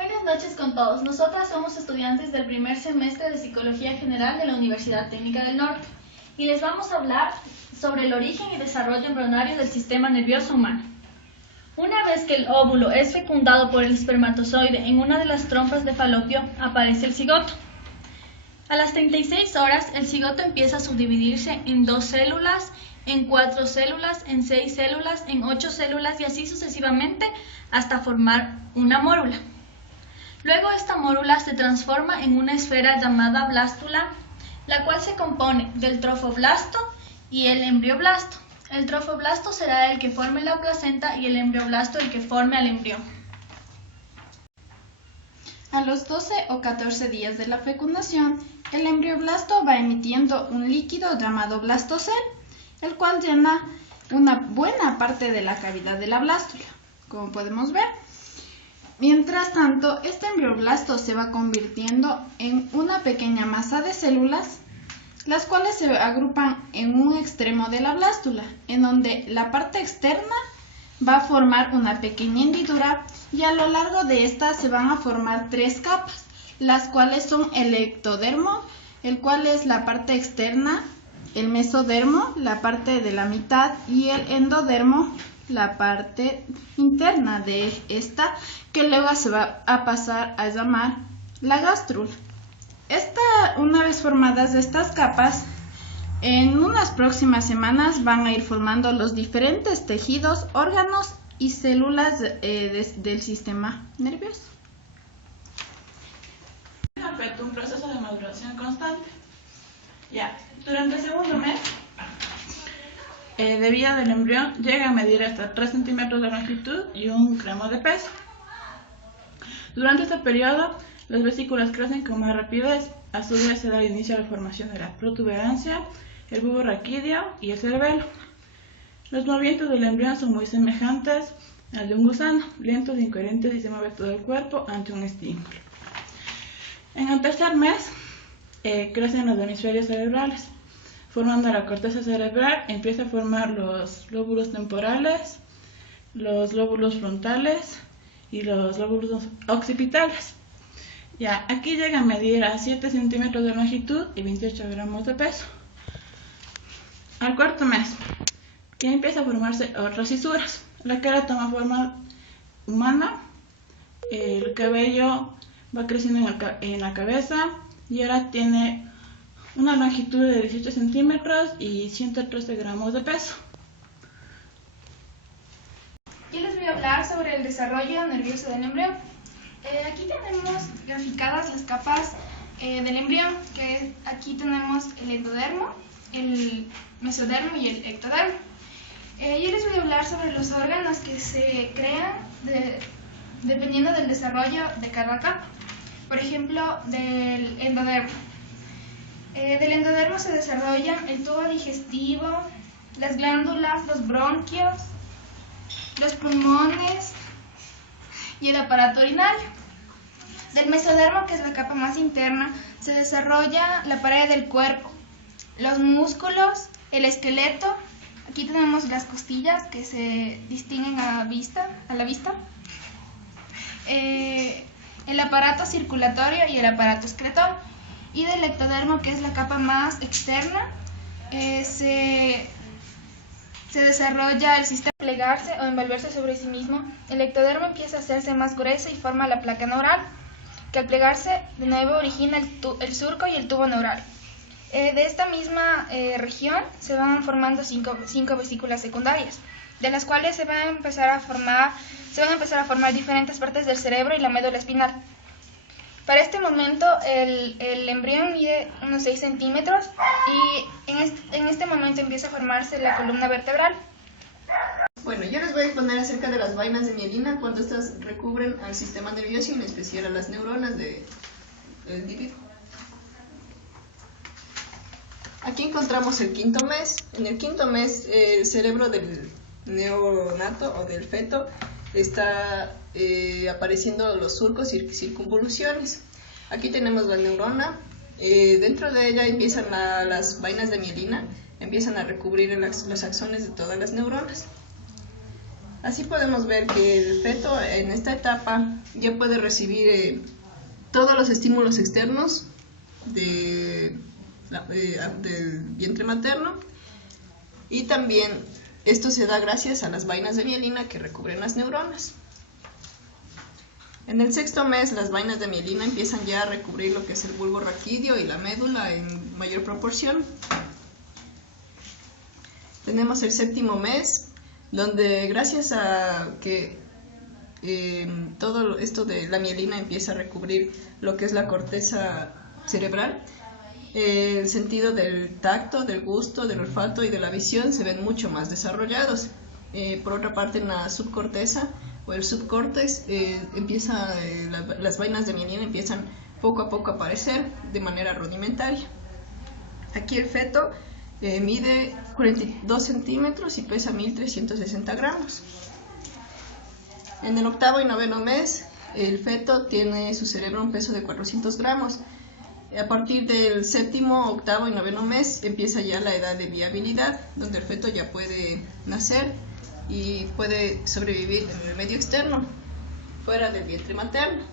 Buenas noches con todos. Nosotras somos estudiantes del primer semestre de Psicología General de la Universidad Técnica del Norte y les vamos a hablar sobre el origen y desarrollo embrionario del sistema nervioso humano. Una vez que el óvulo es fecundado por el espermatozoide en una de las trompas de falopio, aparece el cigoto. A las 36 horas, el cigoto empieza a subdividirse en 2 células, en 4 células, en 6 células, en 8 células y así sucesivamente hasta formar una mórula. Luego esta mórula se transforma en una esfera llamada blástula, la cual se compone del trofoblasto y el embrioblasto. El trofoblasto será el que forme la placenta y el embrioblasto el que forme al embrión. A los 12 o 14 días de la fecundación, el embrioblasto va emitiendo un líquido llamado blastocel, el cual llena una buena parte de la cavidad de la blástula, como podemos ver. Mientras tanto, este embrioblasto se va convirtiendo en una pequeña masa de células, las cuales se agrupan en un extremo de la blástula, en donde la parte externa va a formar una pequeña hendidura y a lo largo de esta se van a formar 3 capas, las cuales son el ectodermo, el cual es la parte externa, el mesodermo, la parte de la mitad, y el endodermo, la parte interna de esta, que luego se va a pasar a llamar la gástrula. Una vez formadas estas capas, en unas próximas semanas van a ir formando los diferentes tejidos, órganos y células del sistema nervioso. Afecta un proceso de maduración constante. Durante el segundo mes de vida del embrión llega a medir hasta 3 centímetros de longitud y 1 gramo de peso. Durante este periodo, las vesículas crecen con más rapidez. A su vez se da inicio a la formación de la protuberancia, el bulbo raquídeo y el cerebelo. Los movimientos del embrión son muy semejantes al de un gusano, lentos e incoherentes, y se mueve todo el cuerpo ante un estímulo. En el tercer mes crecen los hemisferios cerebrales. Formando la corteza cerebral, empieza a formar los lóbulos temporales, los lóbulos frontales y los lóbulos occipitales. Aquí llega a medir a 7 centímetros de longitud y 28 gramos de peso. Al cuarto mes, ya empieza a formarse otras cisuras. La cara toma forma humana, el cabello va creciendo en la cabeza y ahora tiene una longitud de 18 centímetros y 113 gramos de peso. Yo les voy a hablar sobre el desarrollo nervioso del embrión. Aquí tenemos graficadas las capas del embrión, que aquí tenemos el endodermo, el mesodermo y el ectodermo. Yo les voy a hablar sobre los órganos que se crean dependiendo del desarrollo de cada capa. Por ejemplo, del endodermo. Del endodermo se desarrollan el tubo digestivo, las glándulas, los bronquios, los pulmones y el aparato urinario. Del mesodermo, que es la capa más interna, se desarrolla la pared del cuerpo, los músculos, el esqueleto. Aquí tenemos las costillas que se distinguen a la vista. El aparato circulatorio y el aparato excretor. Y del ectodermo, que es la capa más externa, se desarrolla el sistema de plegarse o envolverse sobre sí mismo. El ectodermo empieza a hacerse más grueso y forma la placa neural, que al plegarse de nuevo origina el surco y el tubo neural. De esta misma región se van formando cinco vesículas secundarias, de las cuales se van a empezar a formar diferentes partes del cerebro y la médula espinal. Para este momento el embrión mide unos 6 centímetros y en este momento empieza a formarse la columna vertebral. Bueno, yo les voy a exponer acerca de las vainas de mielina cuando estas recubren al sistema nervioso y en especial a las neuronas del individuo. Aquí encontramos el quinto mes. En el quinto mes el cerebro del neonato o del feto está apareciendo los surcos y circunvoluciones. Aquí tenemos la neurona. Dentro de ella empiezan las vainas de mielina, empiezan a recubrir los axones de todas las neuronas. Así podemos ver que el feto en esta etapa ya puede recibir todos los estímulos externos del vientre materno, y también esto se da gracias a las vainas de mielina que recubren las neuronas. En el 6º mes las vainas de mielina empiezan ya a recubrir lo que es el bulbo raquídeo y la médula en mayor proporción. Tenemos el 7º mes, donde gracias a que todo esto de la mielina empieza a recubrir lo que es la corteza cerebral, el sentido del tacto, del gusto, del olfato y de la visión se ven mucho más desarrollados. Por otra parte, en la subcorteza o el subcórtex, las vainas de mielina empiezan poco a poco a aparecer de manera rudimentaria. Aquí el feto mide 42 centímetros y pesa 1360 gramos. En el 8º y 9º mes, el feto tiene su cerebro un peso de 400 gramos. A partir del 7º, 8º y 9º mes empieza ya la edad de viabilidad, donde el feto ya puede nacer y puede sobrevivir en el medio externo, fuera del vientre materno.